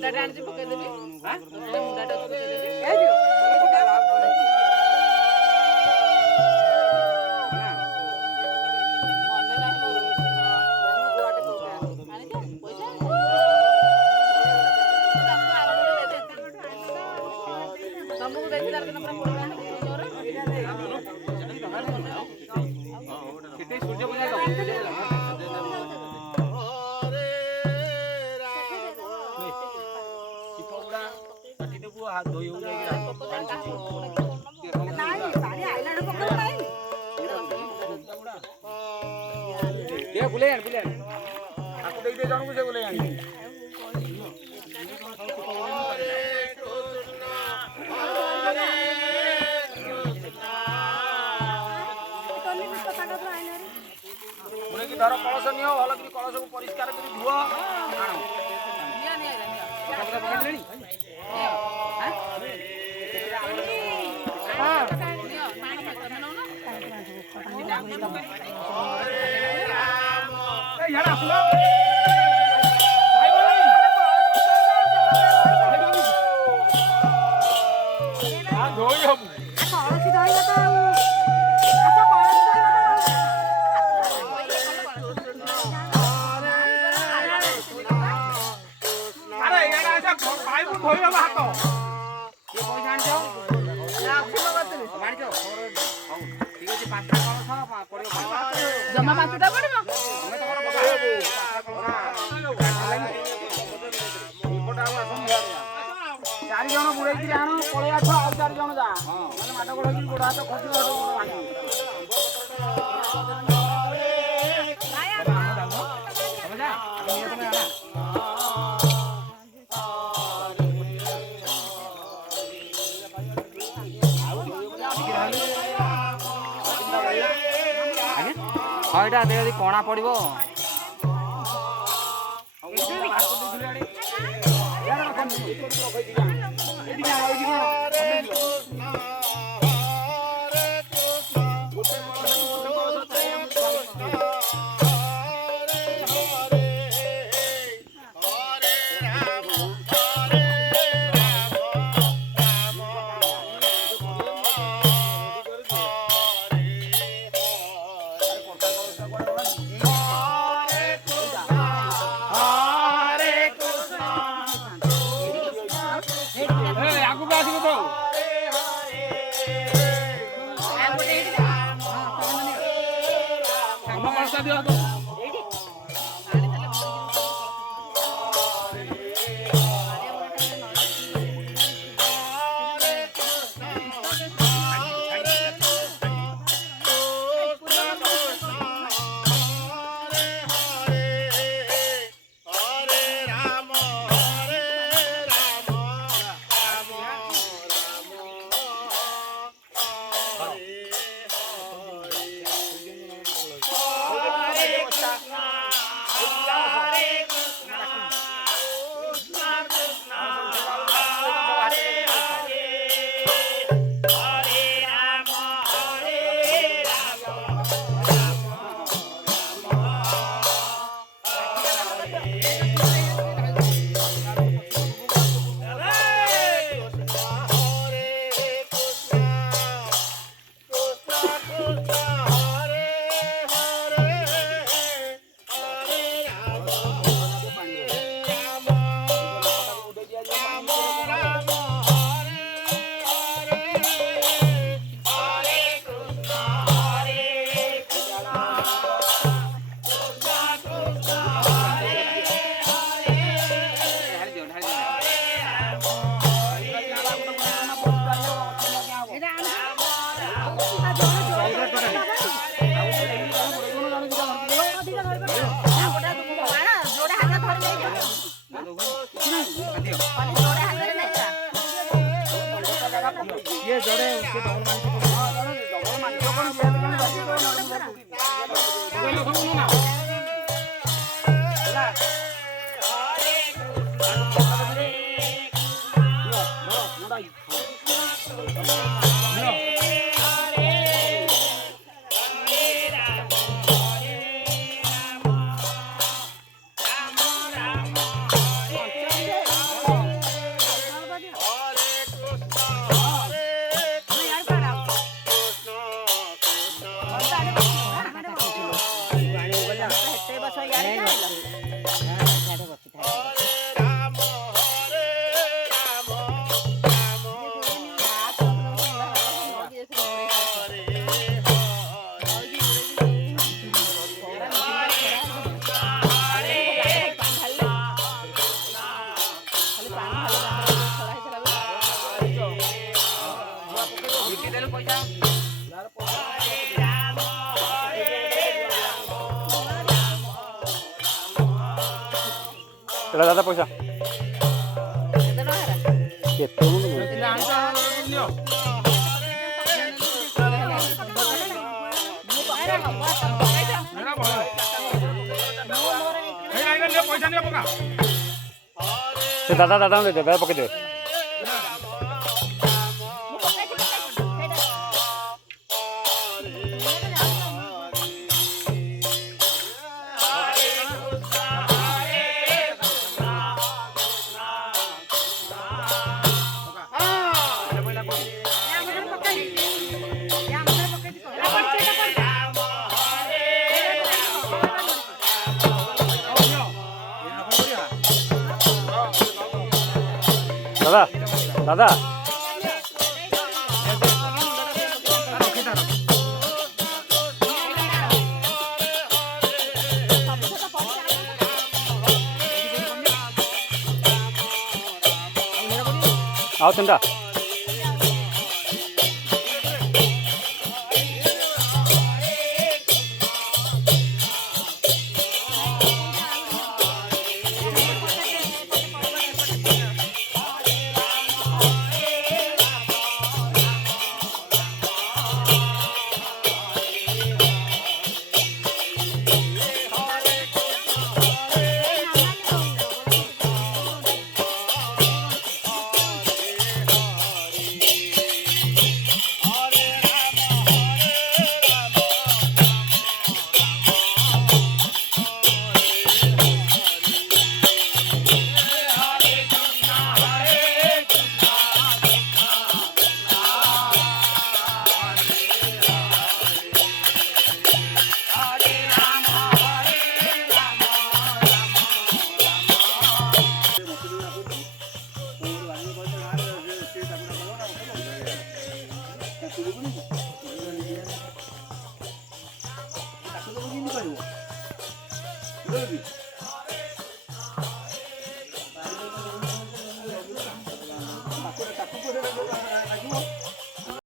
ମୁଣ୍ଡାଟା ଆଣିଛି ପକେଇଦେବି ମୁଣ୍ଡାଟା ପକେଇଦେବି ମନେ ନାହିଁ ମୋର ତମକୁ ଦେଇଛି ତାର ପୁରା ସୂର୍ଯ୍ୟ ପୂଜା ବୁଲେଇ ଆଣି ତାକୁ ଦେଇଦେ ଜଣକୁ ସେ ବୁଲେଇ ଆଣି ଧର କଳସ ନିଅ ଭଲ କରି କଳସକୁ ପରିଷ୍କାର କରି ଧୁଅ ଧୋଇ ହବୁ ହାତ ପଇସା ଆଣିଛ ଠିକ ଅଛି 5ଟା କଳସ ଜମା 5ଟା ପଡିବ ଚାରି ଜଣ ବୁଡେଇକି ଆଣ ପଳେଇ ଆସ ଆଉ 4 ଜଣ ଯା ମାନେ ମାଟ ଗୋଡ ହେଇକି ଗୋଡ ହାତ ଖସିବ ହଁ ଏଇଟା ଯଦି କଣା ପଡିବ ଦେଲୁ ପଇସା ଏଇଟା ଦାଦା ପଇସା କେତେ ନିଅ ପଇସା ନିଅ ପକା ସେ ଦାଦା ଦେଇଦେବେ ଦାଦା ପକେଇଦେବେ দাদা দাদা ଆଉ ତିନିଟା Baby.